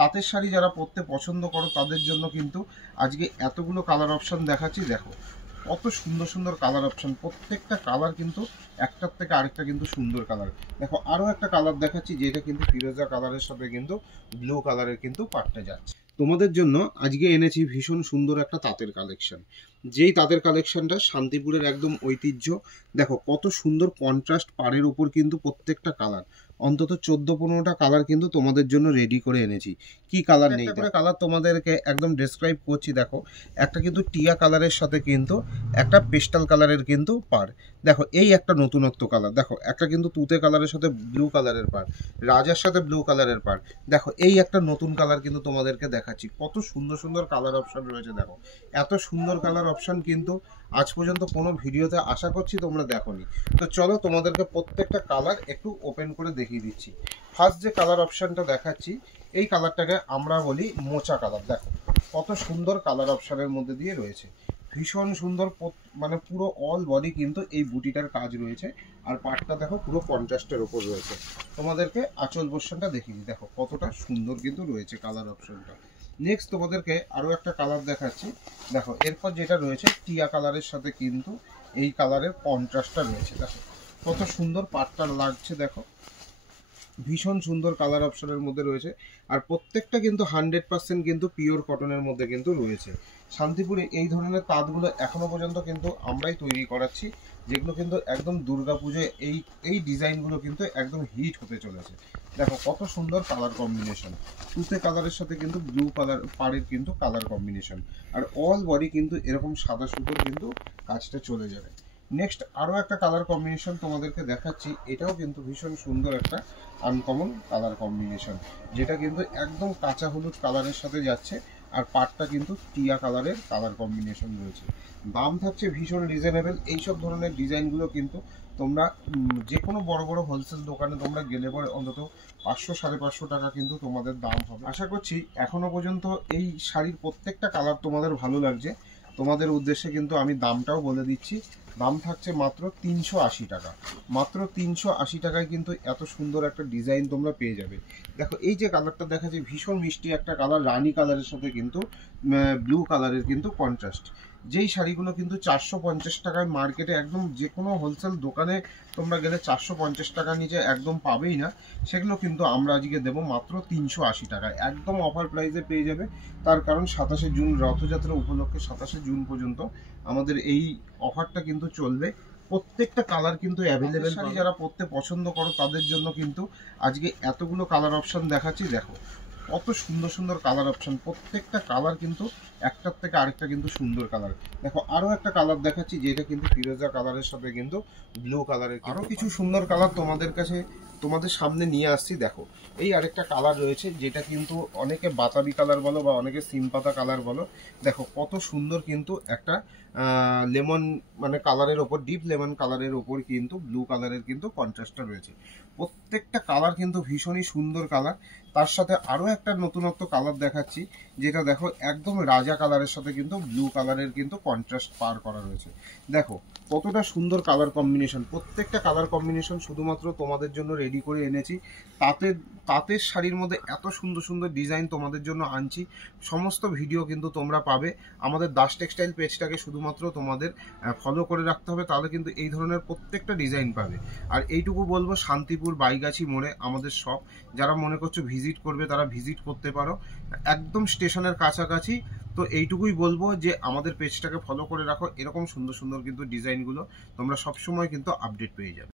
তাঁতের শাড়ি যারা পরতে পছন্দ করো তাদের জন্য কিন্তু আজকে এতগুলো কালার অপশন দেখাচ্ছি। দেখো কত সুন্দর সুন্দর কালার অপশন, প্রত্যেকটা কালার কিন্তু একটার থেকে আরেকটা কিন্তু সুন্দর কালার। দেখো আরও একটা কালার দেখাচ্ছি যেটা কিন্তু ফিরোজা কালারের সাথে কিন্তু ব্লু কালারের কিন্তু পাটটা যাচ্ছে। তোমাদের জন্য আজকে এনেছি ভীষণ সুন্দর একটা তাঁতের কালেকশন, যেই তাঁতের কালেকশনটা শান্তিপুরের একদম ঐতিহ্য। দেখো কত সুন্দর কন্ট্রাস্ট পাড়ের উপর কিন্তু প্রত্যেকটা কালার, অন্তত 14-15টা কালার কিন্তু তোমাদের জন্য রেডি করে এনেছি। কি কালার নেই করে কালার তোমাদেরকে একদম ডেসক্রাইব করছি। দেখো একটা কিন্তু টিয়া কালারের সাথে কিন্তু একটা পেস্টাল কালারের কিন্তু পাড়। দেখো এই একটা নতুনত্ব কালার। দেখো একটা কিন্তু তুতে কালারের সাথে ব্লু কালারের পাড়, রাজার সাথে ব্লু কালারের পাড়। দেখো এই একটা নতুন কালার কিন্তু তোমাদেরকে দেখাচ্ছি। কত সুন্দর সুন্দর কালার অপশন রয়েছে। দেখো এত সুন্দর কালার অপশন কিন্তু আজ পর্যন্ত কোনো ভিডিওতে আশা করছি তোমরা দেখোনি। তো চলো তোমাদেরকে প্রত্যেকটা কালার একটু ওপেন করে দেখিয়ে দিচ্ছি। ফার্স্ট যে কালার অপশনটা দেখাচ্ছি এই কালারটাকে আমরা বলি মোচা কালার। দেখো কত সুন্দর কালার অপশনের মধ্যে দিয়ে রয়েছে, ভীষণ সুন্দর। মানে পুরো অল বডি কিন্তু এই বুটিটার কাজ রয়েছে, আর পাটটা দেখো পুরো কন্ট্রাস্টের ওপর রয়েছে। তোমাদেরকে আঁচল পোর্শনটা দেখিয়ে দিই, দেখো কতটা সুন্দর কিন্তু রয়েছে কালার অপশনটা। নেক্সট তোমাদেরকে আরও একটা কালার দেখাচ্ছি। দেখো এরপর যেটা রয়েছে টিয়া কালারের সাথে কিন্তু এই কালারের কন্ট্রাস্টটা রয়েছে। দেখো কত সুন্দর পাটটা লাগছে, দেখো ভীষণ সুন্দর কালার অপশনের মধ্যে রয়েছে। আর প্রত্যেকটা কিন্তু 100% কিন্তু পিওর কটনের মধ্যে কিন্তু রয়েছে। শান্তিপুরে এই ধরনের তাঁতগুলো এখনো পর্যন্ত কিন্তু আমরাই তৈরি করাচ্ছি, যেগুলো কিন্তু একদম দুর্গাপুজোয় এই ডিজাইনগুলো কিন্তু একদম হিট হতে চলেছে। দেখো কত সুন্দর কালার কম্বিনেশন, তুতে কালারের সাথে কিন্তু ব্লু কালার পাড়ের কিন্তু কালার কম্বিনেশন, আর অল বডি কিন্তু এরকম সাদা সুতোর কিন্তু কাজটা চলে যাবে। নেক্সট আরও একটা কালার কম্বিনেশন তোমাদেরকে দেখাচ্ছি, এটাও কিন্তু ভীষণ সুন্দর একটা আনকমন কালার কম্বিনেশন, যেটা কিন্তু একদম কাঁচা হলুদ কালারের সাথে যাচ্ছে, আর পাটটা কিন্তু টিয়া কালারের কালার কম্বিনেশন রয়েছে। দাম থাকছে ভীষণ রিজনেবল। এইসব ধরনের ডিজাইনগুলো কিন্তু তোমরা যে কোনো বড় বড় হোলসেল দোকানে তোমরা গেলে পরে অন্তত 500-550 টাকা কিন্তু তোমাদের দাম হবে। আশা করছি এখনো পর্যন্ত এই শাড়ির প্রত্যেকটা কালার তোমাদের ভালো লাগছে। তোমাদের উদ্দেশ্যে কিন্তু আমি দামটাও বলে দিচ্ছি, দাম থাকছে মাত্র 380 টাকা। মাত্র 380 টাকায় কিন্তু এত সুন্দর একটা ডিজাইন তোমরা পেয়ে যাবে। দেখো এই যে কালারটা দেখাচ্ছে ভীষণ মিষ্টি একটা কালার, রানী কালারের সাথে কিন্তু ব্লু কালারের কিন্তু কন্ট্রাস্ট। যেই শাড়িগুলো কিন্তু 450 টাকায় মার্কেটে একদম যে কোনো হোলসেল দোকানে তোমরা গেলে 450 টাকার নিচে একদম পাবেই না, সেগুলো কিন্তু আমরা আজকে দেবো মাত্র 380 টাকায়, একদম অফার প্রাইসে পেয়ে যাবে। তার কারণ 27শে জুন রথযাত্রা উপলক্ষে 27শে জুন পর্যন্ত আমাদের এই অফারটা কিন্তু চলবে। প্রত্যেকটা কালার কিন্তু অ্যাভেলেবেল। শাড়ি যারা পরতে পছন্দ করো তাদের জন্য কিন্তু আজকে এতগুলো কালার অপশন দেখাচ্ছি। দেখো কত সুন্দর সুন্দর কালার অপশন, প্রত্যেকটা কালার কিন্তু একটার থেকে আরেকটা কিন্তু সুন্দর কালার। দেখো আরও একটা কালার দেখাচ্ছি যেটা কিন্তু ফিরোজা কালারের সাথে কিন্তু ব্লু কালারের আরও কিছু সুন্দর কালার তোমাদের সামনে নিয়ে আসছি। দেখো এই আরেকটা কালার রয়েছে যেটা কিন্তু অনেকে বাতাবি কালার বলো বা অনেকে সিম পাতা কালার বলো। দেখো কত সুন্দর কিন্তু একটা লেমন মানে কালারের ওপর, ডিপ লেমন কালারের ওপর কিন্তু ব্লু কালারের কিন্তু কন্ট্রাস্টটা রয়েছে। প্রত্যেকটা কালার কিন্তু ভীষণই সুন্দর কালার। তার সাথে আরও একটা নতুনত্ব কালার দেখাচ্ছি যেটা দেখো একদম রাজা কালারের সাথে কিন্তু ব্লু কালারের কিন্তু কন্ট্রাস্ট পার করা রয়েছে। দেখো কতটা সুন্দর কালার কম্বিনেশন, প্রত্যেকটা কালার কম্বিনেশন শুধুমাত্র তোমাদের জন্য রেডি করে এনেছি। তাঁতের শাড়ির মধ্যে এত সুন্দর সুন্দর ডিজাইন তোমাদের জন্য আনছি। সমস্ত ভিডিও কিন্তু তোমরা পাবে। আমাদের দাস টেক্সটাইল পেজটাকে শুধুমাত্র তোমাদের ফলো করে রাখতে হবে, তাহলে কিন্তু এই ধরনের প্রত্যেকটা ডিজাইন পাবে। আর এইটুকু বলবো, শান্তিপুর বাইগাছি মোড়ে আমাদের শপ, যারা মনে করছো ভিজিট করবে তারা ভিজিট করতে পারো, একদম স্টেশনের কাছাকাছি। তো এইটুকুই বলবো যে আমাদের পেজটাকে ফলো করে রাখো, এরকম সুন্দর সুন্দর কিন্তু ডিজাইনগুলো তোমরা সবসময় কিন্তু আপডেট পেয়ে যাবে।